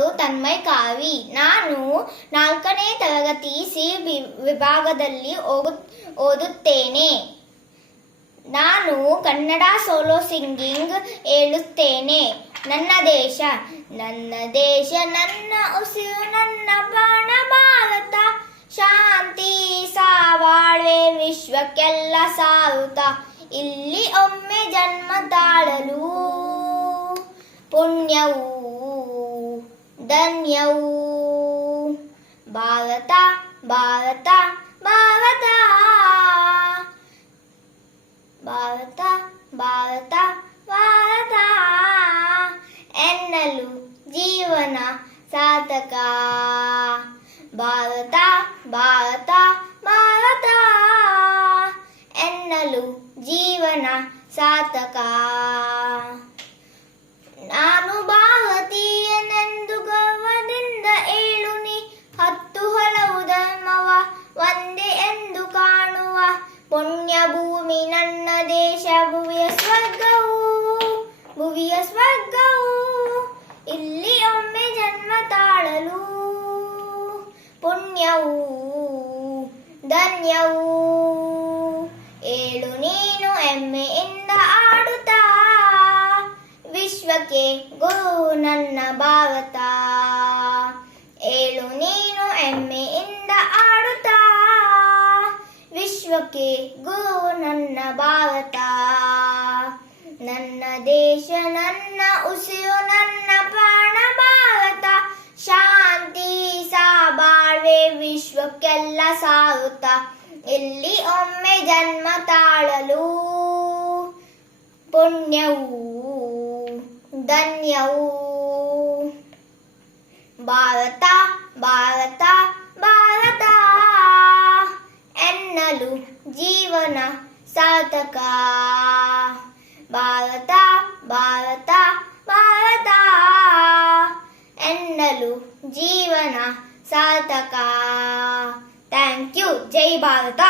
ತನ್ಮಯ್ ಕಾವಿ. ನಾನು 4ನೇ ತರಗತಿ ಸಿ ವಿಭಾಗದಲ್ಲಿ ಓದುತ್ತೇನೆ. ನಾನು ಕನ್ನಡ ಸೋಲೋ ಸಿಂಗಿಂಗ್ ಹೇಳುತ್ತೇನೆ. ನನ್ನ ದೇಶ ನನ್ನ ಉಸಿರು, ನನ್ನ ಪ್ರಾಣ ಭಾರತ. ಶಾಂತಿ ಸಾವಾಳ್ವೆ ವಿಶ್ವಕ್ಕೆಲ್ಲ ಸಾರುತ್ತ. ಇಲ್ಲಿ ಒಮ್ಮೆ ಜನ್ಮ ತಾಳಲು ಪುಣ್ಯವು ಧನ್ಯವು. ಭಾರತ ಭಾರತ ಭಾರತ ಭಾರತ ಭಾರತ ಭಾರತ ಎನ್ನಲು ಜೀವನ ಸಾರ್ಥಕ. ಭಾರತ ಭಾರತ ಭಾರತ ಎನ್ನಲು ಜೀವನ ಸಾರ್ಥಕ. ನಾನು ಭಾರತೀಯನೆಂದು ಗರ್ವದಿಂದ ಹೇಳುನಿ. 10 ಹಲವು ಧರ್ಮವ ಒಂದೇ ಎಂದು ಕಾಣುವ ಪುಣ್ಯ ಭೂಮಿ ನನ್ನ ದೇಶ. ಭುವಿಯ ಸ್ವರ್ಗವು ಇಲ್ಲಿ ಒಮ್ಮೆ ಜನ್ಮ ತಾಳಲು ಪುಣ್ಯವು ಧನ್ಯವು. ಏಳು ನೀನು ಹೆಮ್ಮೆಯಿಂದ ಆಡುತ್ತಾ. ವಿಶ್ವಕ್ಕೆ ಗುರು ನನ್ನ ಭಾರತ. ಏಳು ನೀನು ಹೆಮ್ಮೆಯಿಂದ ಆಡುತ್ತಾ. ವಿಶ್ವಕ್ಕೆ ಗುರು ನನ್ನ ಭಾರತ. ನನ್ನ ದೇಶ ನನ್ನ ಉಸಿರು, ನನ್ನ ಪ್ರಾಣ ಭಾರತ. ಶಾಂತಿ ಸಾಬಾಳ್ವೆ ವಿಶ್ವಕ್ಕೆಲ್ಲ ಸಾರುತ್ತ. ಇಲ್ಲಿ ಒಮ್ಮೆ ಜನ್ಮ ತಾಳಲು ಪುಣ್ಯವು ಧನ್ಯವು. ಭಾರತ ಭಾರತ ಭಾರತ ಎನ್ನಲು ಜೀವನ ಸಾರ್ಥಕ. ಭಾರತ ಭಾರತ ಭಾರತ ಎನ್ನಲು ಜೀವನ ಸಾರ್ಥಕ. Thank you. ಜೈ ಭಾರತ.